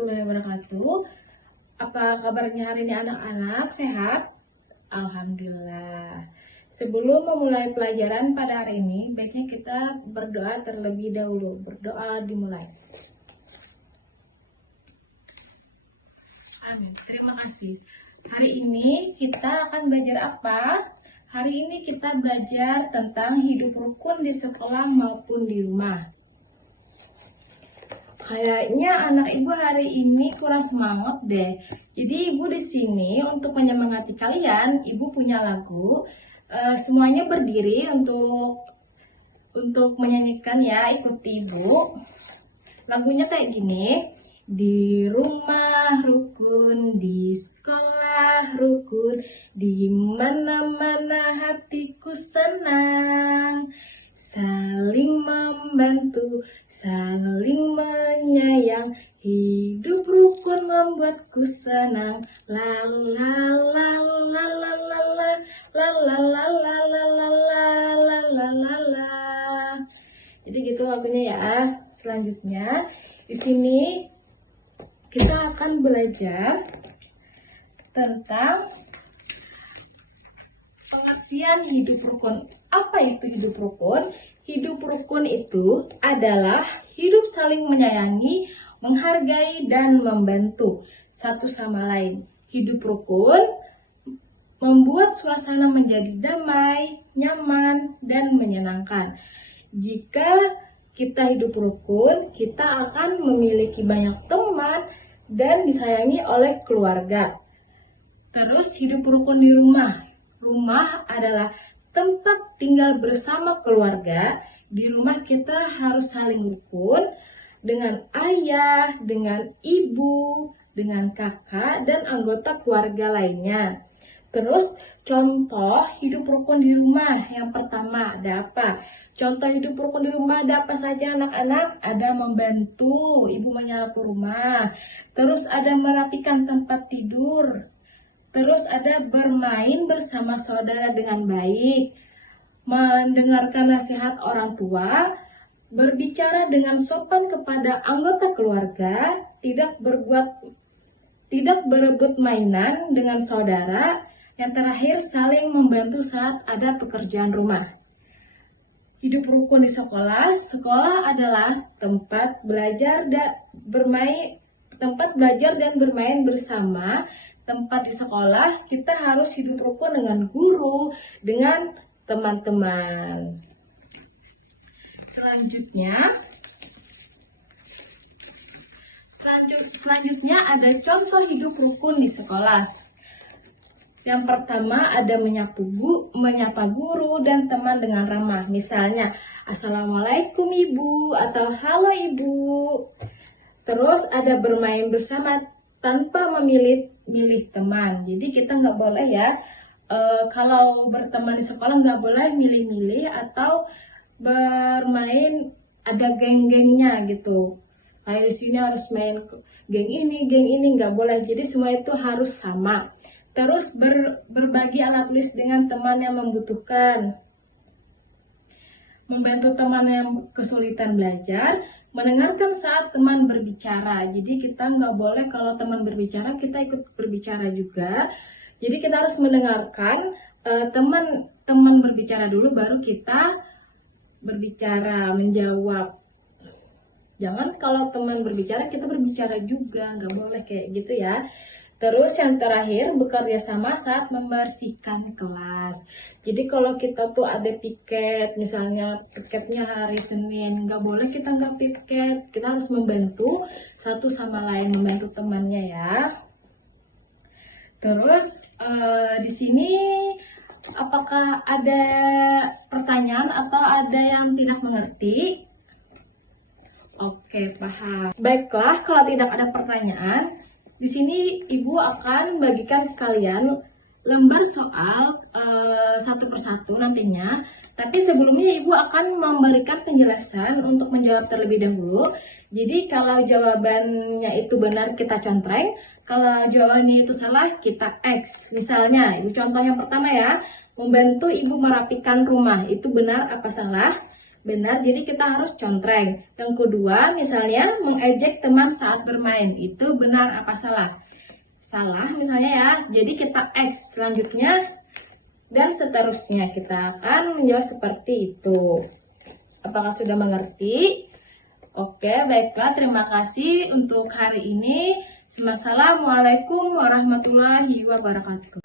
warahmatullahi wabarakatuh. Apa kabarnya hari ini anak-anak? Sehat? Alhamdulillah. Sebelum memulai pelajaran pada hari ini, baiknya kita berdoa terlebih dahulu. Berdoa dimulai. Amin. Terima kasih. Hari ini kita akan belajar apa? Hari ini kita belajar tentang hidup rukun di sekolah maupun di rumah. Kayaknya anak ibu hari ini kurang semangat deh. Jadi ibu di sini untuk menyemangati kalian, ibu punya lagu. Semuanya berdiri untuk menyanyikan ya, ikuti ibu. Lagunya kayak gini. Di rumah rukun, di sekolah rukun, di mana-mana hatiku senang. Saling membantu, saling menyayang, hidup rukun membuatku senang. La la la la la la la la la la la la la la la la. Jadi gitu lagunya ya. Selanjutnya di sini kita akan belajar tentang pengertian hidup rukun. Apa itu hidup rukun? Hidup rukun itu adalah hidup saling menyayangi, menghargai, dan membantu satu sama lain. Hidup rukun membuat suasana menjadi damai, nyaman, dan menyenangkan. Jika kita hidup rukun, kita akan memiliki banyak teman dan disayangi oleh keluarga. Terus hidup rukun di rumah. Rumah adalah tempat tinggal bersama keluarga. Di rumah kita harus saling rukun dengan ayah, dengan ibu, dengan kakak, dan anggota keluarga lainnya. Terus contoh hidup rukun di rumah. Yang pertama ada apa? Contoh hidup rukun di rumah ada apa saja anak-anak? Ada membantu ibu menyapu rumah. Terus ada merapikan tempat tidur. Terus ada bermain bersama saudara dengan baik, mendengarkan nasihat orang tua, berbicara dengan sopan kepada anggota keluarga, tidak berebut mainan dengan saudara, yang terakhir saling membantu saat ada pekerjaan rumah. Hidup rukun di sekolah. Sekolah adalah tempat belajar dan bermain bersama. Tempat di sekolah kita harus hidup rukun dengan guru, dengan teman-teman. Selanjutnya ada contoh hidup rukun di sekolah. Yang pertama ada menyapa guru dan teman dengan ramah. Misalnya, Assalamualaikum Ibu atau Halo Ibu. Terus ada bermain bersama tanpa memilih teman. Jadi kita nggak boleh ya, kalau berteman di sekolah nggak boleh milih-milih atau bermain ada geng-gengnya gitu. Kayak di sini harus main geng ini nggak boleh. Jadi semua itu harus sama. Terus berbagi alat tulis dengan teman yang membutuhkan. Membantu teman yang kesulitan belajar, mendengarkan saat teman berbicara. Jadi kita nggak boleh kalau teman berbicara kita ikut berbicara juga. Jadi kita harus mendengarkan teman berbicara dulu baru kita berbicara, menjawab. Jangan kalau teman berbicara kita berbicara juga, nggak boleh kayak gitu ya. Terus yang terakhir, bekerja sama saat membersihkan kelas. Jadi kalau kita tuh ada piket, misalnya piketnya hari Senin, nggak boleh kita nggak piket. Kita harus membantu satu sama lain, membantu temannya ya. Terus di sini apakah ada pertanyaan atau ada yang tidak mengerti? Oke, paham. Baiklah, kalau tidak ada pertanyaan, di sini Ibu akan bagikan ke kalian lembar soal satu persatu nantinya. Tapi sebelumnya Ibu akan memberikan penjelasan untuk menjawab terlebih dahulu. Jadi kalau jawabannya itu benar kita contreng, kalau jawabannya itu salah kita X. Misalnya, Ibu contoh yang pertama ya, membantu Ibu merapikan rumah. Itu benar apa salah? Benar, jadi kita harus contreng. Yang kedua, misalnya mengejek teman saat bermain. Itu benar apa salah? Salah misalnya ya. Jadi kita X selanjutnya dan seterusnya. Kita akan menjawab seperti itu. Apakah sudah mengerti? Oke, baiklah. Terima kasih untuk hari ini. Assalamualaikum warahmatullahi wabarakatuh.